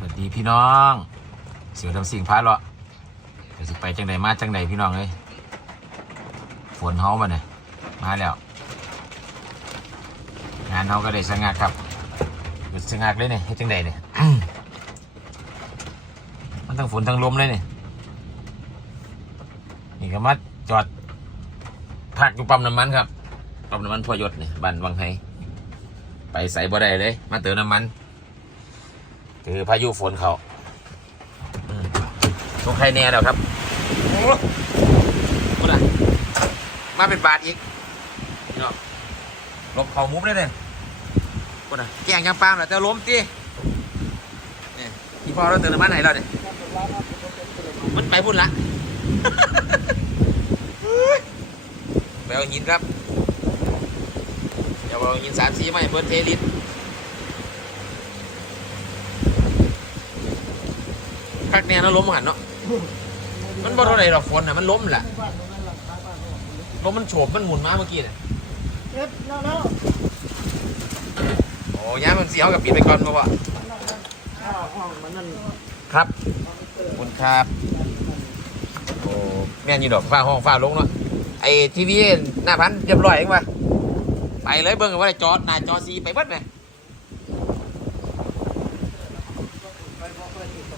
สวัสดีพี่น้อง เสียวทำสิ่งพาเลาะเดี๋ยวสิไปจังใดมาจังใดพี่น้องเลยฝนเฮามาเนี่ยมาแล้ว งานเฮาก็ได้สงักครับหยุดสงักเลยเนี่ยเฮ็ดจังใดเนี่ยมันทั้งฝนทั้งลมเลยเนี่ยนี่ก็มาจอดพักอยู่ปั๊มน้ำมันครับปั๊มน้ำมันพอยศเนี่ยบ้านวังไฮไปใส่บ่ได้เลย มาเติมน้ำมัน คือพายุฝนเขาอืมตรงใครแน่แล้วครับโอ้โหนะมาเป็นบาทอีกนี่เนาะลบเขามุบได้เลยโอ้นะแกงยังปามแหละแต่ล้มตีเนี่ยที่พอเราเติมน้ำมันให้เราเนี่ยมันไปพุ่นละไปเอาหินครับเดี๋ยวเอาหินสามสีมาให้เบิร์นเทลิต คักแน่นะล้มหันเนาะมันบ่เท่าไหรหรอกฝนน่ะมันล้มแหละล้มมันโฉบมันหมุนมาเมื่อกี้เนี่ยเอ็ดแล้วแล้วโอ้ยามันเสียวกับปิดไปก่อนบ่วะข้าวห้องมันนั่นครับคุณครับโอ้แม่นอยู่ดอกฟ้าห้องฟ้าลงเนาะไอ้ทีวีหน้าพันเรียบร้อยเองวะไปเลยเบิ่งว่าจอหน้าจอซีไปเบิดไหม ไปบอกไปติดกั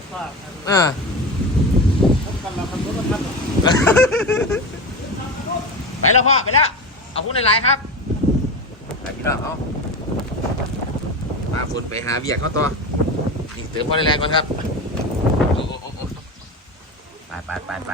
บฟ้า เออพบกันแล้วมันก็ทันไปแล้วพ่อ ไปแล้ว เอาพูดในไลน์ครับไปพี่น้องเอามาฝนไปหาเบียกเขาต่อนี่เติมพ่อในไลน์ก่อนครับโอ้โอ้โอ้โอ้ไปไปไปไป